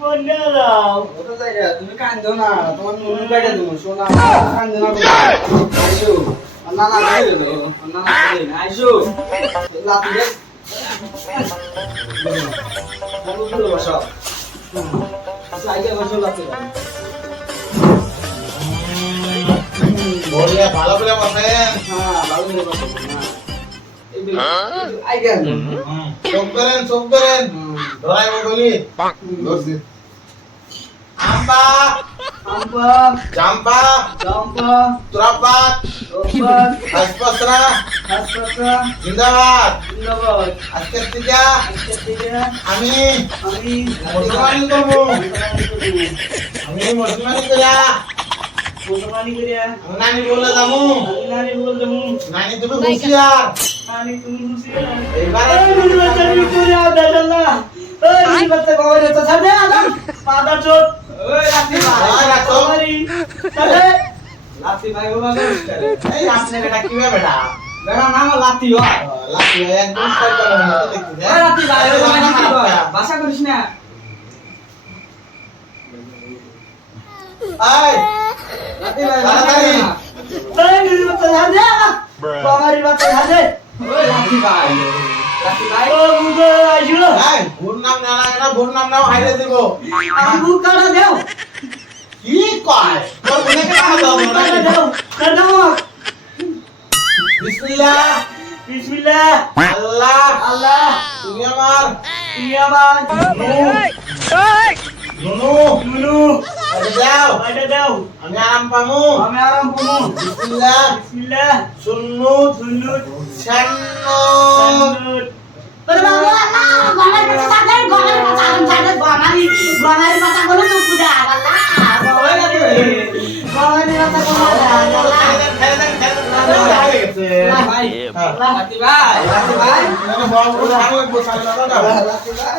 বন্যা দাও ওটা যাই রে তুমি কান্দো না তোমার নুনু কাটে দেবো শোনা কান্দো না আইসো না না গাই দিল না না আইসো লাতি দে বলো বলো বসো সাইকেল বসো লাতি বলিয়া ভালো করে বসেন হ্যাঁ ভালো করে বসো এই আই গেল চোখ করেন ধরাইব বলি ধরছি আম্বা আম্পা জাম্পা জাম্পা তুরাবাত রোববার হাসপাসরা হাসপাতাল জিন্দাবাদ জিন্দাবাদ আজকের থেকে আজকে থেকে আমি আমি মুসলমানি করবো আমি মুসলমানি করিয়া মুসলমানি করিয়া আমি নানি বললে যাবো আমি নানি বল দেবো নানি তুমি হুঁশিয়ার নানি তুমি খুশি এবার এই নির্বাচন করিয়া দাদা এই নির্বাচন কবে তো সামনে আলাম পাদা চোট ওই লাতি ভাই রাখো। তোমারি তাহলে লাতি ভাই বাবা নমস্কার এই আপনি বেটা কি বেটা বেড়া নাম লাতি হয় লাকি একদম সাইকেল দেখতে ওই লাতি ভাই ওই লাতি ভাই ভাষা করিস না এই লাতি ভাই তাড়াতাড়ি। এই নির্বাচন হাজে বাবার নির্বাচন হাজে ওই লাতি ভাই ও বুঝো আইছো এই ভুর নাম না না ভুর নাম নাও হাইরে দেব আমি বুক কাটা দেও কি কয় তোর মনে কে কাম দাও না কাটা দেও কাটা বিসমিল্লাহ বিসমিল্লাহ আল্লাহ আল্লাহ তুমি আমার ইয়ামান নুনু নুনু আরে যাও আইটা দাও আমি আরাম পামু আমি আরাম করবো বিসমিল্লাহ বিসমিল্লাহ সুন্নুত সুন্নুত সান্নুত সুন্নুত ওরে বাবা না গলার কথা থাকে গলার কথা আমি জানি গলার কথা বলে তো পূজা আল্লাহ ওই লাতি ভাই গলার কথা বলে আল্লাহ ভাই লাতি ভাই লাতি ভাই বড় বড় সামনে বসালে না লাতি ভাই